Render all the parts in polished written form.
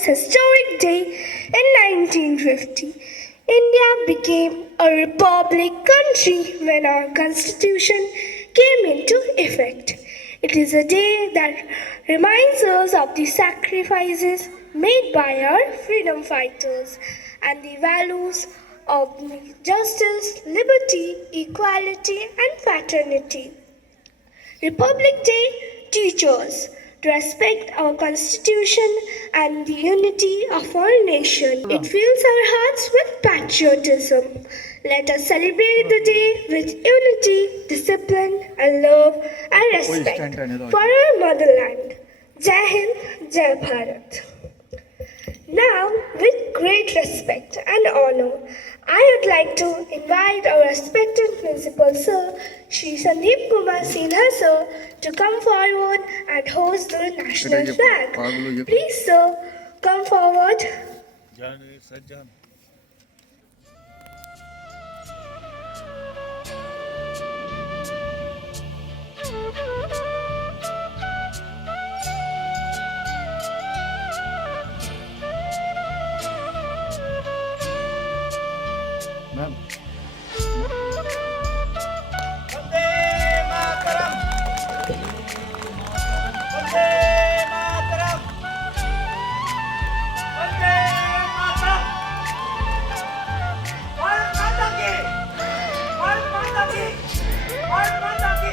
this historic day in 1950. India became a republic country when our constitution came into effect. It is a day that reminds us of the sacrifices made by our freedom fighters and the values of justice, liberty, equality, and fraternity. Republic Day teaches us to respect our constitution and the unity of our nation. It fills our hearts with patriotism. Let us celebrate the day with unity, discipline, and love and respect for our motherland. Jai Hind, Jai Bharat. Now, with great respect and honor, I would like to invite our respected Principal Sir, Shri Sandeep Kumar Sinha Sir, to come forward and host the national flag. Please, sir, come forward. Ma'am. Vande Mataram. Vande Mataram. Vande Mataram. Bharat Mata ki. Bharat Mata ki. Bharat Mata ki.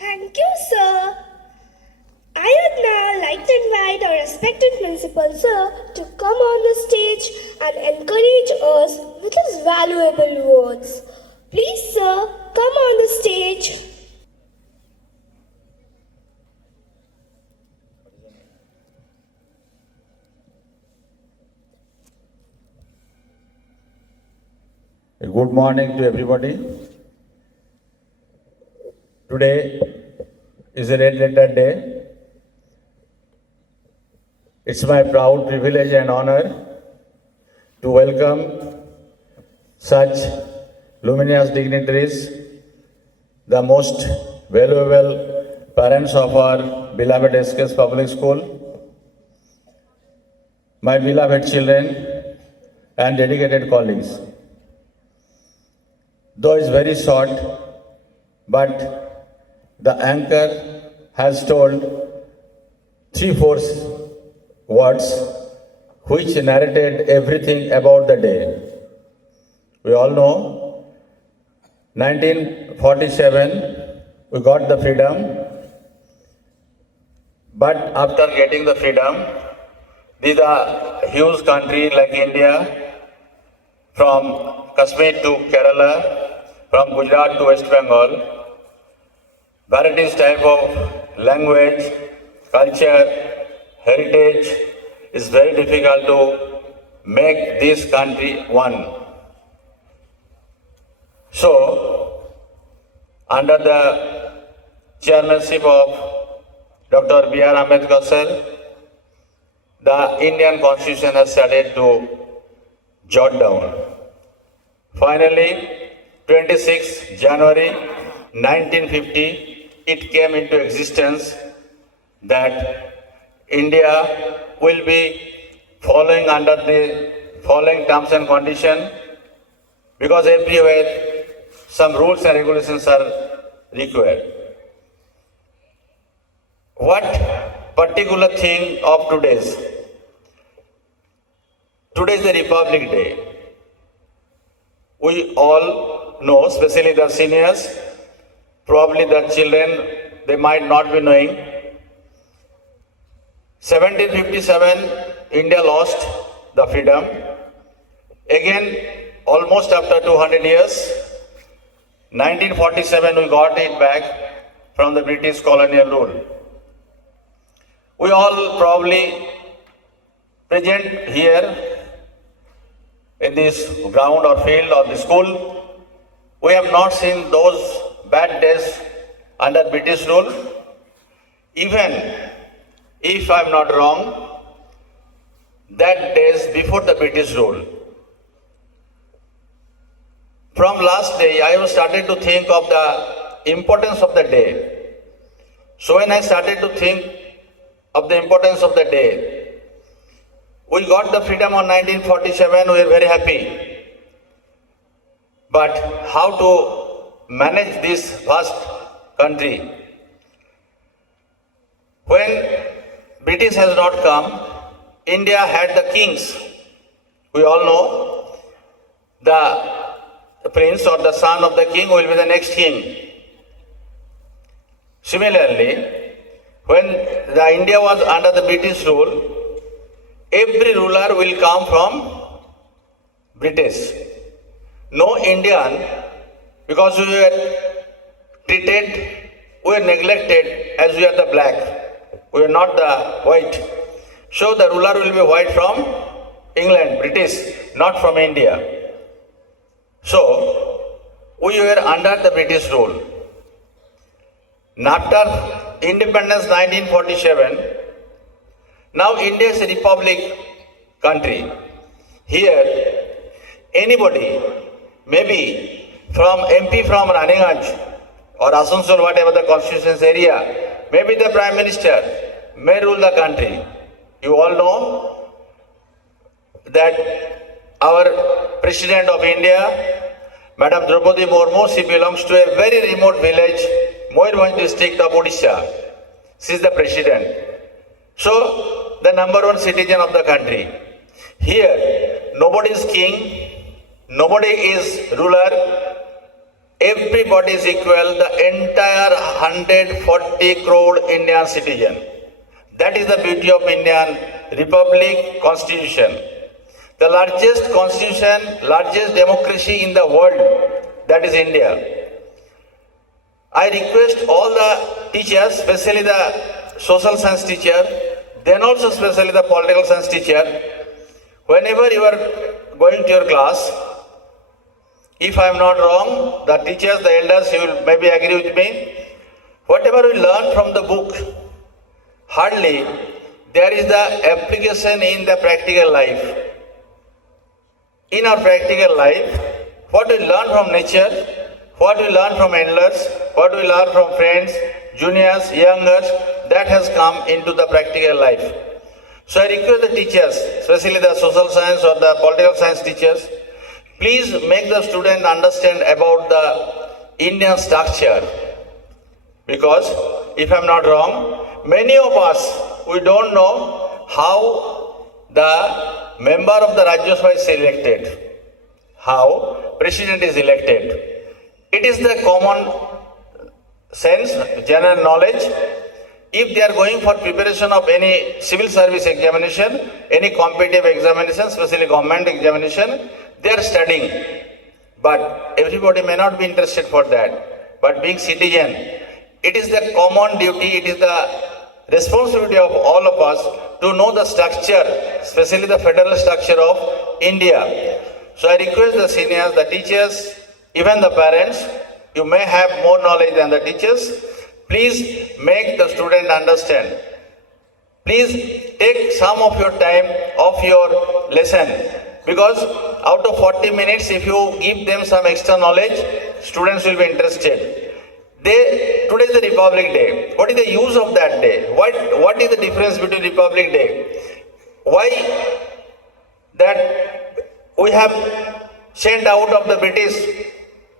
Thank you, sir. I would now like to invite our respected Principal Sir to come on the stage and encourage us with his valuable words. Please, sir, come on the stage. Good morning to everybody. Today is a red letter day. It's my proud privilege and honor to welcome such luminous dignitaries, the most valuable parents of our beloved SKS Public School, my beloved children and dedicated colleagues. Though it's very short, but the anchor has told 3/4 words which narrated everything about the day. We all know 1947 we got the freedom, but after getting the freedom, these are huge country like India, from Kashmir to Kerala, from Gujarat to West Bengal, varieties type of language, culture, heritage is very difficult to make this country one. So, under the chairmanship of Dr. B.R. Ambedkar sir, the Indian Constitution has started to jot down. Finally, 26 January 1950, it came into existence that India will be following under the following terms and condition, because everywhere some rules and regulations are required. What particular thing of today's? Today is the Republic Day. We all know, especially the seniors, probably the children, they might not be knowing. 1757, India lost the freedom. Again, almost after 200 years, 1947, we got it back from the British colonial rule. We all probably present here in this ground or field or the school, we have not seen those bad days under British rule. Even if I am not wrong, that days before the British rule. From last day, I have started to think of the importance of the day. So when I started to think of the importance of the day, we got the freedom on 1947, we are very happy. But how to manage this vast country? When British has not come, India had the kings. We all know the prince or the son of the king will be the next king. Similarly, when the India was under the British rule, every ruler will come from British. No Indian, because we were treated, we were neglected as we are the black. We are not the white. So the ruler will be white from England, British, not from India. So we were under the British rule. After independence 1947, now India is a republic country. Here, anybody, maybe from MP from Raniganj or Asansol, whatever the constituency area, maybe the Prime Minister may rule the country. You all know that our President of India, Madam Draupadi Murmu, she belongs to a very remote village, Moyurbhanj district of Odisha. She is the President. So, the number one citizen of the country. Here, nobody is king, nobody is ruler, everybody is equal, the entire 140 crore Indian citizen. That is the beauty of Indian Republic Constitution. The largest constitution, largest democracy in the world, that is India. I request all the teachers, especially the social science teacher, then also especially the political science teacher, whenever you are going to your class, if I am not wrong, the teachers, the elders, you will maybe agree with me, whatever we learn from the book, hardly there is the application in the practical life. In our practical life, what we learn from nature, what we learn from elders, what we learn from friends, juniors, youngers, that has come into the practical life. So I request the teachers, especially the social science or the political science teachers, please make the student understand about the Indian structure. Because, if I am not wrong, many of us, we don't know how the member of the Rajya Sabha is elected, how president is elected. It is the common sense, general knowledge. If they are going for preparation of any civil service examination, any competitive examination, especially government examination, they are studying. But everybody may not be interested for that. But being citizen, it is the common duty, it is the responsibility of all of us to know the structure, especially the federal structure of India. So I request the seniors, the teachers, even the parents, you may have more knowledge than the teachers. Please make the student understand. Please take some of your time of your lesson, because out of 40 minutes, if you give them some extra knowledge, students will be interested. Today is the Republic Day. What is the use of that day? What is the difference between Republic Day? Why that we have sent out of the British?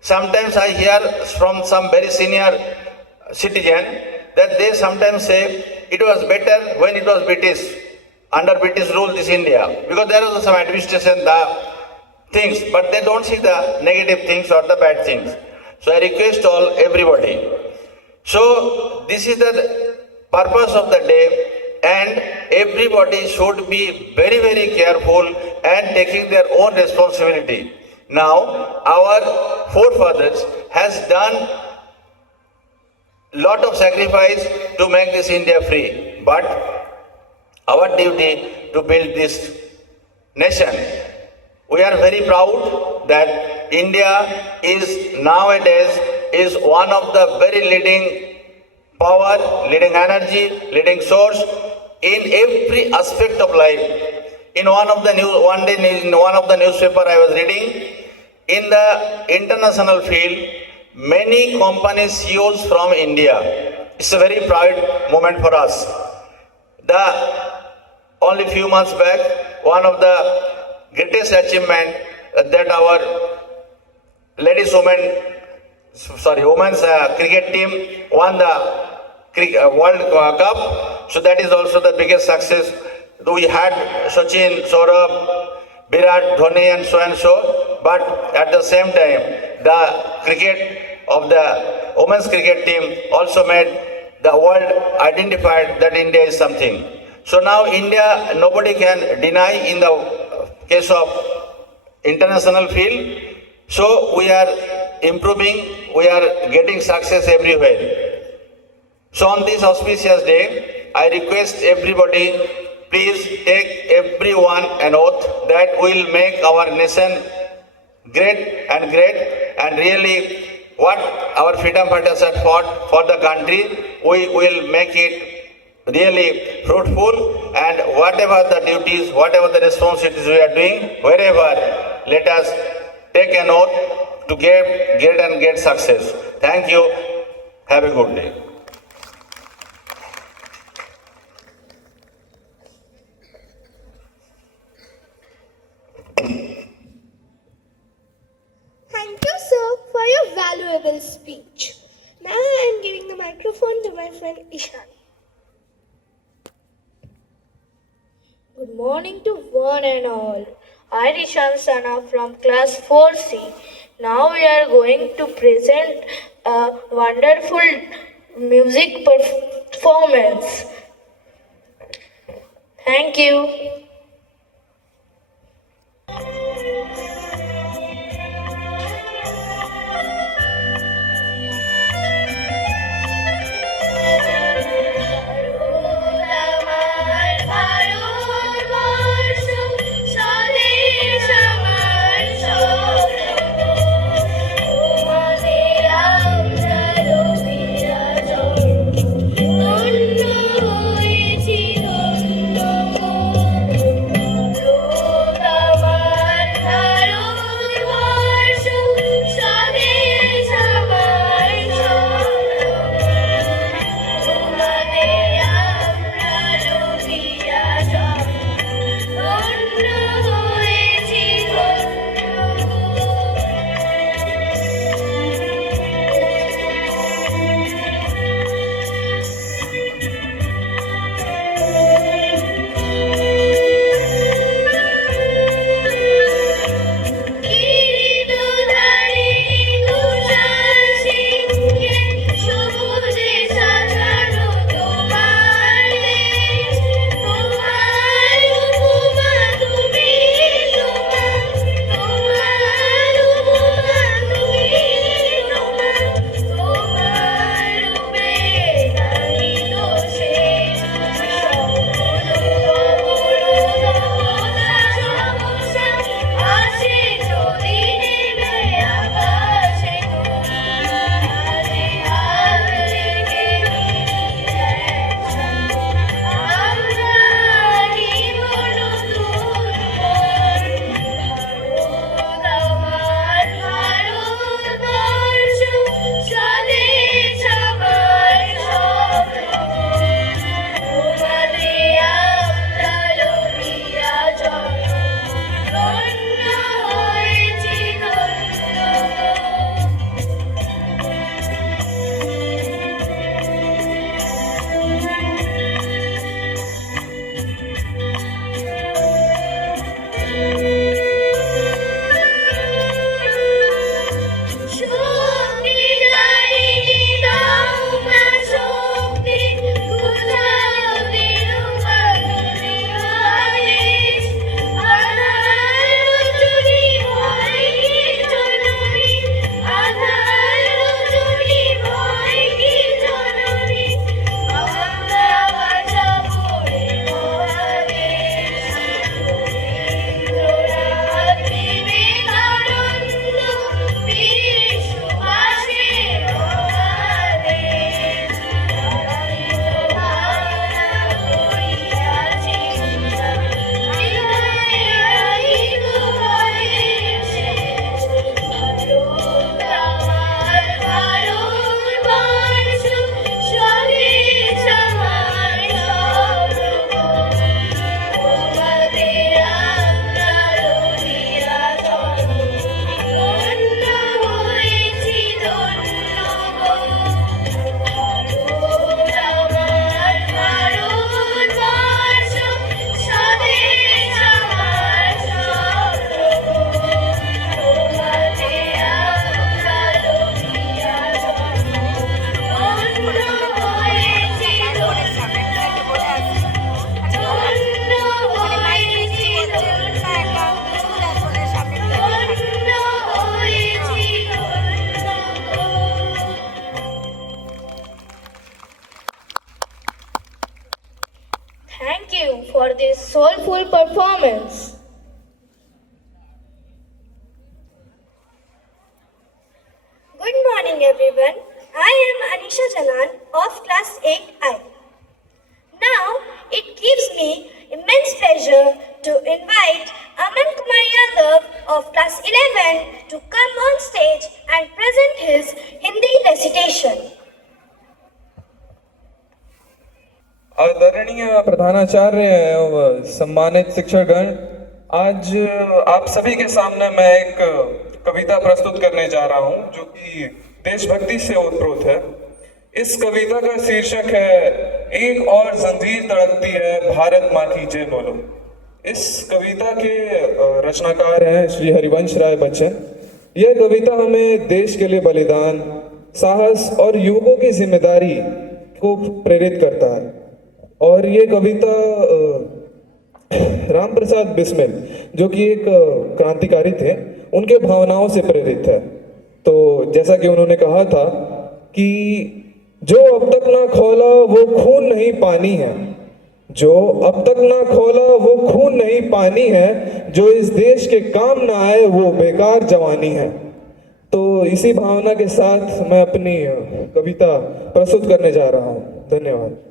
Sometimes I hear from some very senior citizen that they sometimes say it was better when it was British, under British rule this India, because there was some administration, the things, but they don't see the negative things or the bad things. So I request everybody. So this is the purpose of the day, and everybody should be very, very careful and taking their own responsibility. Now, our forefathers has done lot of sacrifice to make this India free, but our duty to build this nation. We are very proud that India is nowadays is one of the very leading power, leading energy, leading source in every aspect of life. In one of the newspaper I was reading, in the international field, many companies CEOs from India. It's a very proud moment for us. Only few months back, one of the greatest achievement that our women's cricket team won the World Cup. So that is also the biggest success. We had Sachin, Saurabh, Virat, Dhoni and so. But at the same time, the cricket of the women's cricket team also made the world identified that India is something. So now India, nobody can deny in the case of international field. So we are improving, we are getting success everywhere. So on this auspicious day, I request everybody, please take everyone an oath that we will make our nation great, and really what our freedom fighters have fought for the country, we will make it really fruitful, and whatever the duties, whatever the responsibilities we are doing, wherever, let us take an oath to get success. Thank you. Have a good day. Thank you, sir, for your valuable speech. Now I am giving the microphone to my friend Ishan. Good morning to one and all. I Rishan Sana from class 4C. Now we are going to present a wonderful music performance. Thank you. Thank you for this soulful performance. Good morning, everyone. I am Anisha Jalan of Class 8I. Now, it gives me immense pleasure to invite Aman Kumar Yadav of Class 11 to come on stage and present his Hindi recitation. आदरणीय प्रधानाचार्य एवं सम्मानित शिक्षकगण, आज आप सभी के सामने मैं एक कविता प्रस्तुत करने जा रहा हूं जो कि देशभक्ति से ओतप्रोत है। इस कविता का शीर्षक है एक और जंजीर तड़कती है, भारत माँ की जय बोलो। इस कविता के रचनाकार हैं श्री हरिवंश राय बच्चन। यह कविता हमें देश के लिए बलिदान, साहस और युवकों की जिम्मेदारी को प्रेरित करता है। और ये कविता राम प्रसाद बिस्मिल जो कि एक क्रांतिकारी थे, उनके भावनाओं से प्रेरित है। तो जैसा कि उन्होंने कहा था कि जो अब तक ना खौला वो खून नहीं पानी है, जो अब तक ना खौला वो खून नहीं पानी है, जो इस देश के काम ना आए वो बेकार जवानी है। तो इसी भावना के साथ मैं अपनी कविता प्रस्तुत करने जा रहा हूँ। धन्यवाद।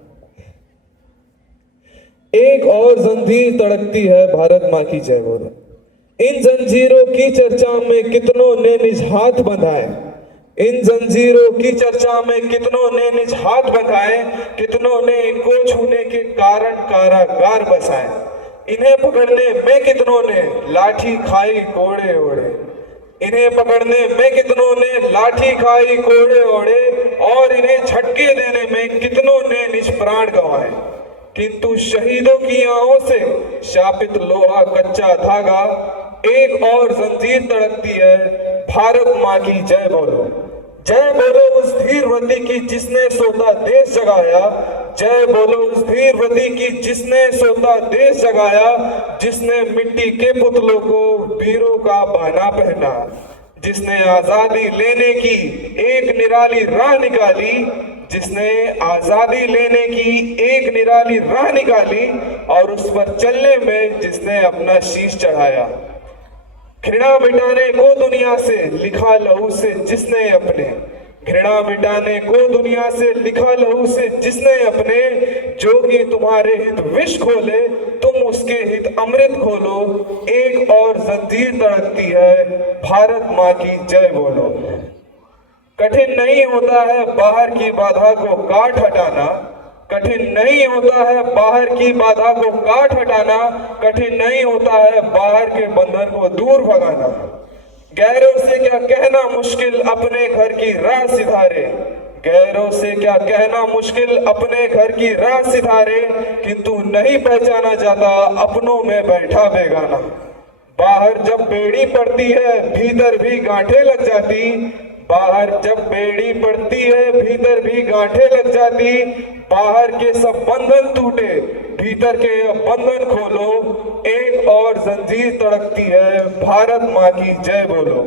एक और जंजीर तड़कती है, भारत माँ की जय बोलो। इन जंजीरों की चर्चा में कितनों ने निज हाथ बंधाए, इन जंजीरों की चर्चा में कितनों ने निज हाथ बंधाए, कितनों ने इनको छूने के कारण कारागार बसाए। इन्हें पकड़ने में कितनों ने लाठी खाई कोड़े ओढ़े, इन्हें पकड़ने में कितनों ने लाठी खाई कोड़े ओढ़े, और इन्हें झटके देने में कितनों ने निज प्राण गंवाए। किंतु शहीदों की आंखों से शापित लोहा कच्चा धागा, एक और जंजीर तड़कती है, भारत माँ की जय बोलो। जय बोलो उस धीरवती की जिसने सोता देश जगाया, जय बोलो उस धीरवती की जिसने सोता देश जगाया, जिसने मिट्टी के पुतलों को वीरों का बाना पहना, जिसने आजादी लेने की एक निराली राह निकाली, जिसने आजादी लेने की एक निराली राह निकाली, और उस पर चलने में जिसने अपना शीश चढ़ाया। घृणा मिटाने को दुनिया से लिखा लहू से जिसने अपने, घृणा मिटाने को दुनिया से लिखा लहू से जिसने अपने, जो कि तुम्हारे हित विष खोले तुम उसके हित अमृत खोलो। एक और जंजीर तड़कती है, भारत माँ की जय बोलो। कठिन नहीं होता है बाहर की बाधा को काट हटाना, कठिन नहीं होता है बाहर की बाधा को काट हटाना, कठिन नहीं होता है बाहर के बंधन को दूर भगाना। गैरों से क्या कहना मुश्किल अपने घर की राह सिधारे, गैरों से क्या कहना मुश्किल अपने घर की राह सिधारे, किंतु नहीं पहचाना जाता अपनों में बैठा बेगाना। बाहर जब बेड़ी पड़ती है भीतर भी गांठें लग जाती, बाहर जब बेड़ी पड़ती है भीतर भी गांठें लग जाती, बाहर के सब बंधन टूटे भीतर के बंधन खोलो। एक और जंजीर तड़कती है, भारत माँ की जय बोलो।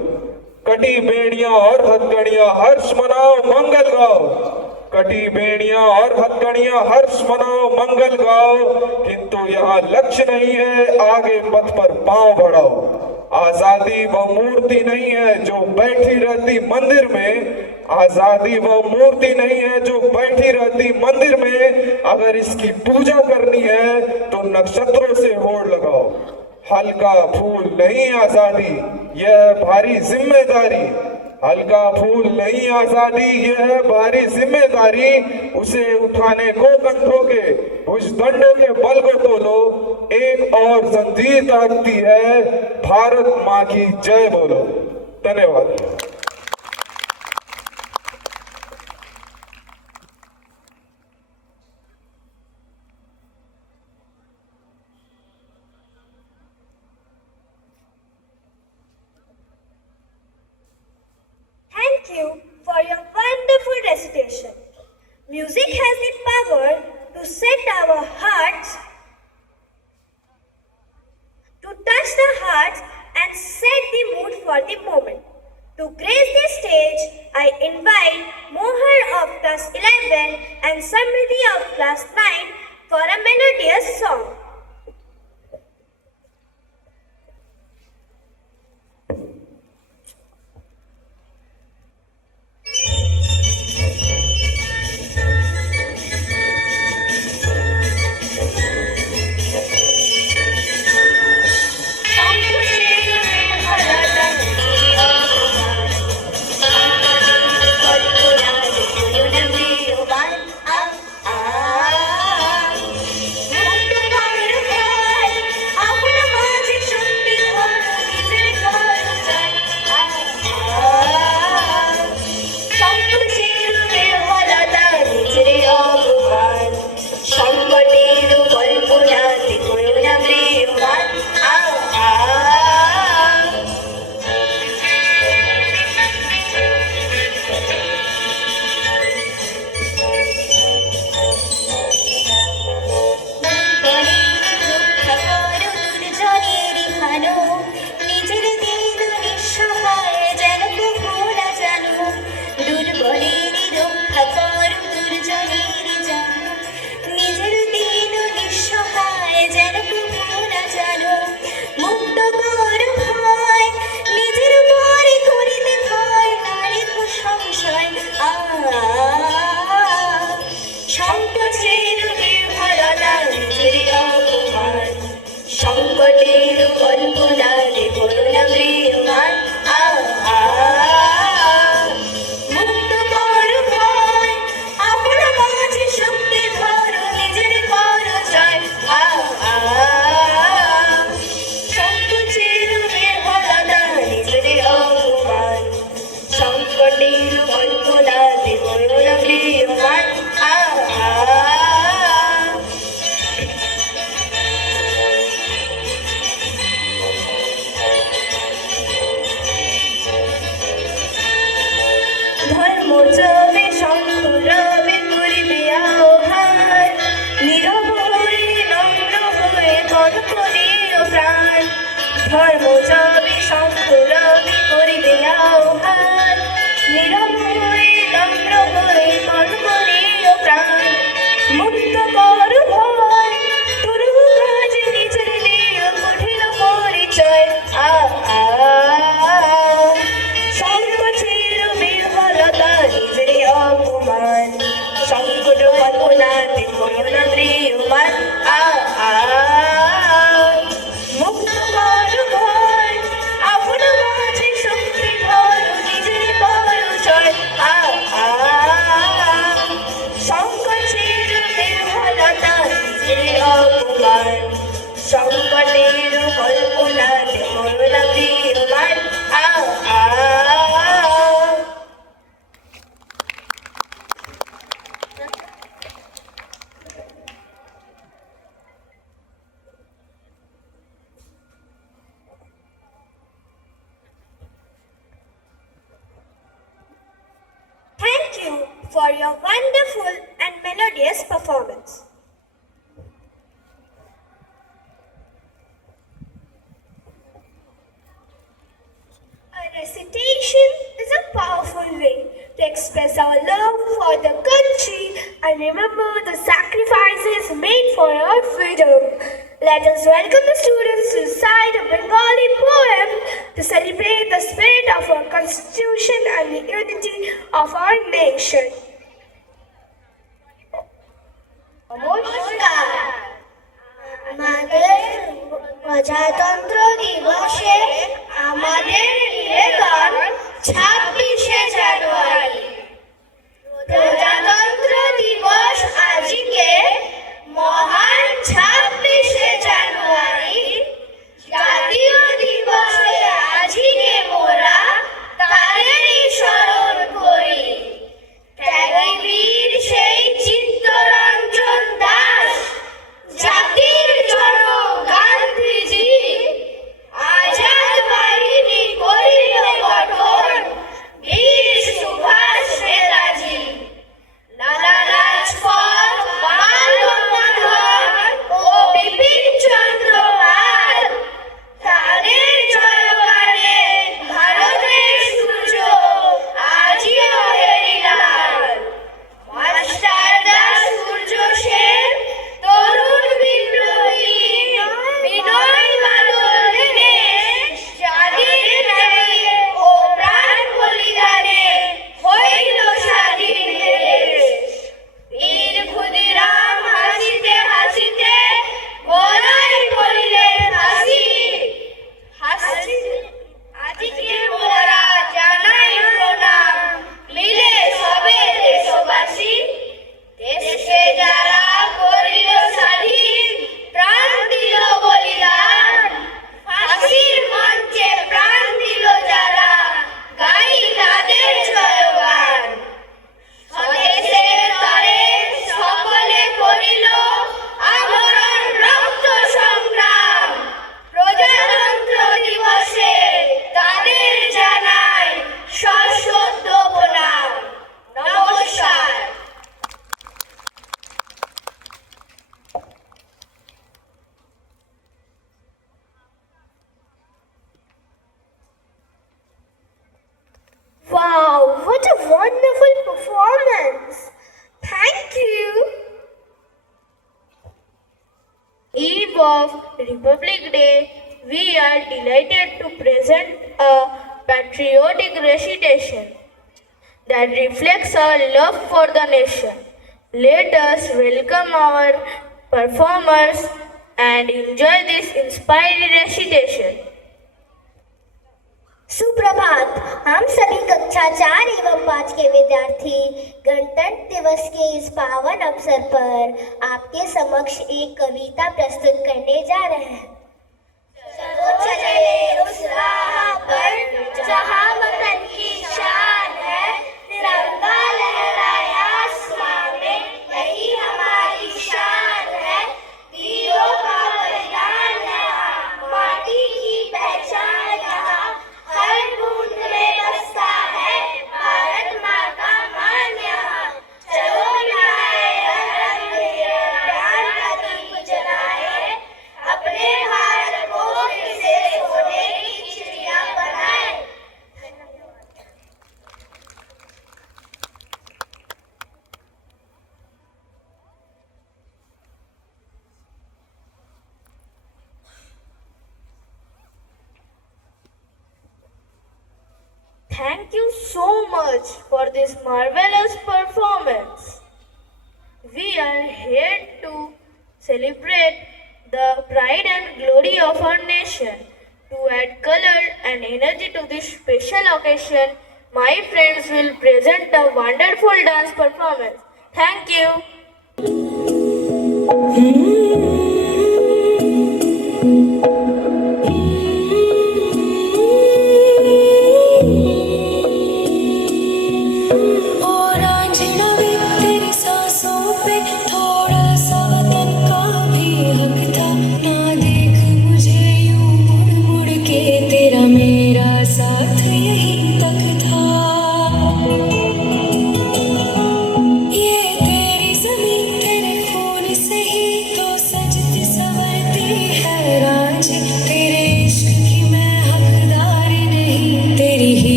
कटी बेड़ियां और हथकड़ियां हर्ष मनाओ मंगल गाओ, कटी बेड़ियां और हथकड़ियां हर्ष मनाओ मंगल गाओ, किंतु यहाँ लक्ष्य नहीं है आगे पथ पर पांव बढ़ाओ। आजादी वो मूर्ति नहीं है जो बैठी रहती मंदिर में, आजादी वो मूर्ति नहीं है जो बैठी रहती मंदिर में, अगर इसकी पूजा करनी है तो नक्षत्रों से होड़ लगाओ। हल्का फूल नहीं आजादी यह भारी जिम्मेदारी, हल्का फूल नहीं आजादी यह भारी जिम्मेदारी, उसे उठाने को कंधों के भुजदंडों के बल को तोलो। एक और जंजीर तड़कती है, भारत माँ की जय बोलो। धन्यवाद। Thank you for your wonderful recitation. Music has the power to set our hearts, to touch the hearts and set the mood for the moment. To grace the stage, I invite Mohar of class 11 and Samriddhi of class 9 for a melodious song. ধর্ম যাবে শঙ্করাবে করিবে আহ্বান, নীরব হয়ে নম্র হয়ে কর্মণীয় প্রাণ, মুক্ত কর ভয় তরু কাজে নিজের দিও কঠিন পরিচয়। সংকোচের বিহ্বলতা নিজের অপমান, সংকট কল্পনাতে করো না প্রিয়মান। মুক্ত কর ভয় আপন মাঝে শক্তি ধর নিজের পরিচয়। সংকোচের বিহ্বলতা নিজের অপমান, সংকটের কল্পনাতে করো না প্রিয়মান। Thank you for your wonderful and melodious performance. A recitation is a powerful way to express our love for the country and remember the sacrifices made for our freedom. Let us welcome the students to recite a Bengali poem to celebrate the spirit of our constitution and the unity of our nation. নমস্কার। আমাদের প্রজাতন্ত্র দিবসে আমাদের নিবেদন 26শে জানুয়ারি। প্রজাতন্ত্র দিবস আজকে মহান 26শে জানুয়ারি। জাতীয় দিবসে আজকে মোরা তাদেরই স্মরণ করি। ত্যাগীবীর সেই চিত্তরঞ্জন দাস, জাতির জনক Gandhiji of Republic Day, we are delighted to present a patriotic recitation that reflects our love for the nation. Let us welcome our performers and enjoy this inspiring recitation. सुप्रभात। हम सभी कक्षा 4 एवं 5 के विद्यार्थी गणतंत्र दिवस के इस पावन अवसर पर आपके समक्ष एक कविता प्रस्तुत करने जा रहे हैं। चलो चले उस राह पर जहाँ वतन की शान है, तिरंगा लहराए आसमां में, यही हमारी शान है। वीरों का बलिदान यहाँ, माटी की पहचान यहाँ, हर बूंद में बसता है भारत माँ का मान यहाँ। चलो मिलाए रंग ज्ञान का दीप जलाए, अपने भारत को फिर से सोने की चिड़िया बनाए। Thank you so much for this marvelous performance. We are here to celebrate the pride and glory of our nation. To add color and energy to this special occasion, my friends will present a wonderful dance performance. Thank you.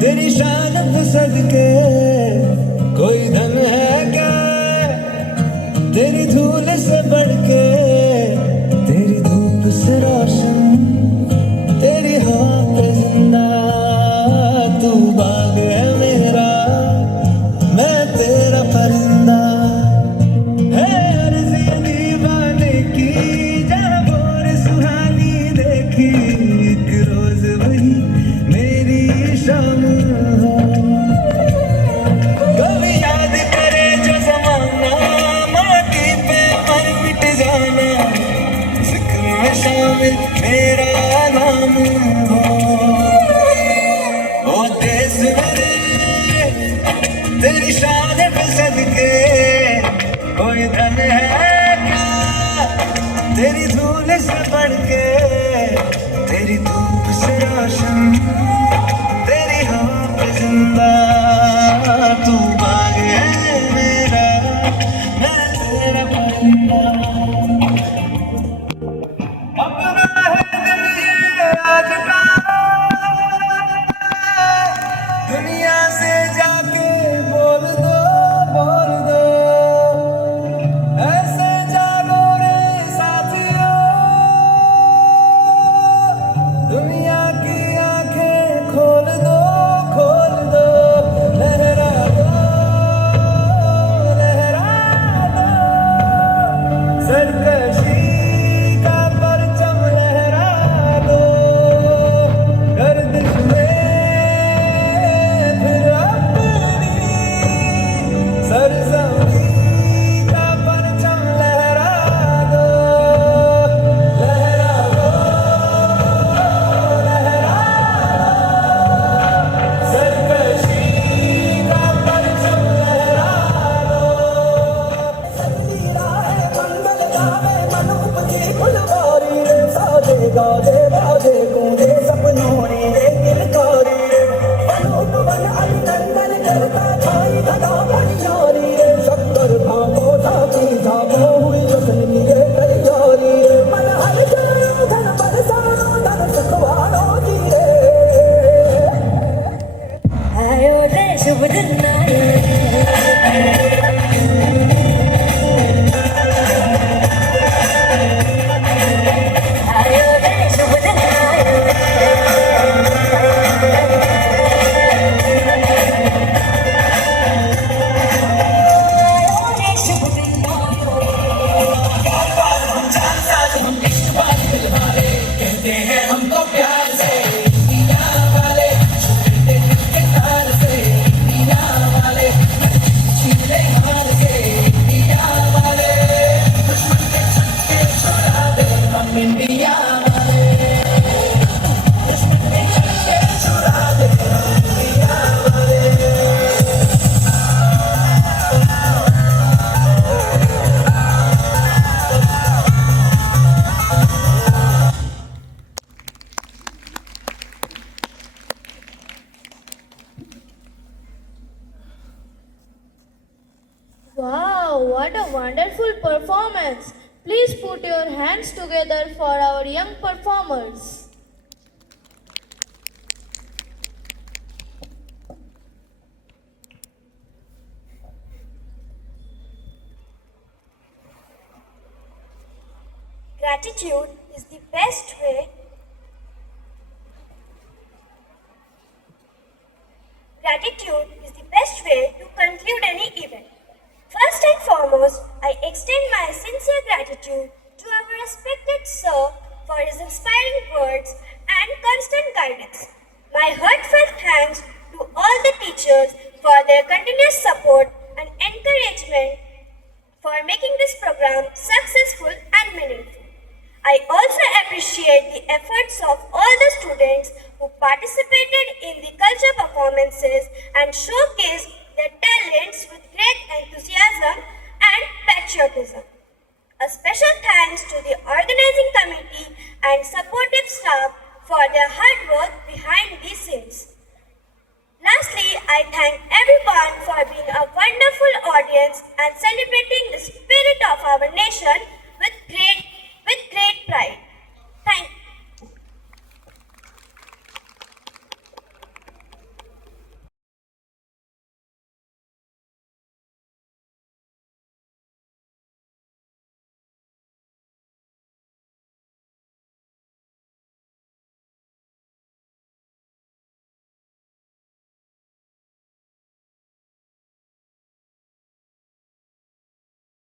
तेरी शान पे सदके कोई धन है क्या, तेरी धूल से बढ़ के, तेरी धूप से रोशन, तेरी हवा पे जिंदा, तू बाग है मेरा, मैं तेरा परिंदा। है अर्ज़ी दीवाने की, जहाँ भोर सुहानी देखी, एक रोज वही मेरी शाम हो। कभी याद करे जो ज़माना, माटी पे मर मिट जाना, जिक्र में शामिल मेरा नाम हो। ओ देश मेरे तेरी शान पे सदके कोई धन है क्या, तेरी धूल से बढ़ के, तेरी धूप से रोशन, तेरी हवा पे जिंदा तू बाग है मेरा, मैं तेरा परिंदा। अपना है दिल ये आज का, दुनिया से जाके बोल दो, बोल दो, ऐसे जागो रे साथियों, दुनिया की आंखें खोल दो, खोल दो, लहरा दो, लहरा दो, सरकशी का परचम लहरा दो, गर्दिश में फिर अपनी सरजमी का परचम लहरा दो, लहरा दो, लहरा दो, सरकशी का परचम लहरा दो। सजनी राह मंगल गावे मन उपजे फुलवारी रे, साजे गाजे बाजे गूंजे सपनों रे किलकारी रे, वन अभिनंदन करता छाई धगा बनियारी रे, शक्कर भागो झांकी झांको हुई जश्न ये तैयारी रे, मन हर जन धन बरसानो धन सुखवानो जी रे, आयो रे शुभ दिन आयो आयो रे शुभ दिन आयो रे शुभ दिन कहते हैं हमको प्यार से मीना वाले, के तार से मीना वाले, छीले हार के मीना वाले, दुश्मन के छक्के छुड़ा दे हम इंडिया वाले, दुश्मन के छक्के छुड़ा दे हम इंडिया वाले। Wow, what a wonderful performance! Please put your hands together for our young performers. Gratitude is the best way. Gratitude is the best way to conclude any event. First and foremost, I extend my sincere gratitude to our respected sir for his inspiring words and constant guidance. My heartfelt thanks to all the teachers for their continuous support and encouragement for making this program successful and meaningful. I also appreciate the efforts of all the students who participated in the culture performances and showcased their talents with great enthusiasm and patriotism. A special thanks to the organizing committee and supportive staff for their hard work behind the scenes. Lastly, I thank everyone for being a wonderful audience and celebrating the spirit of our nation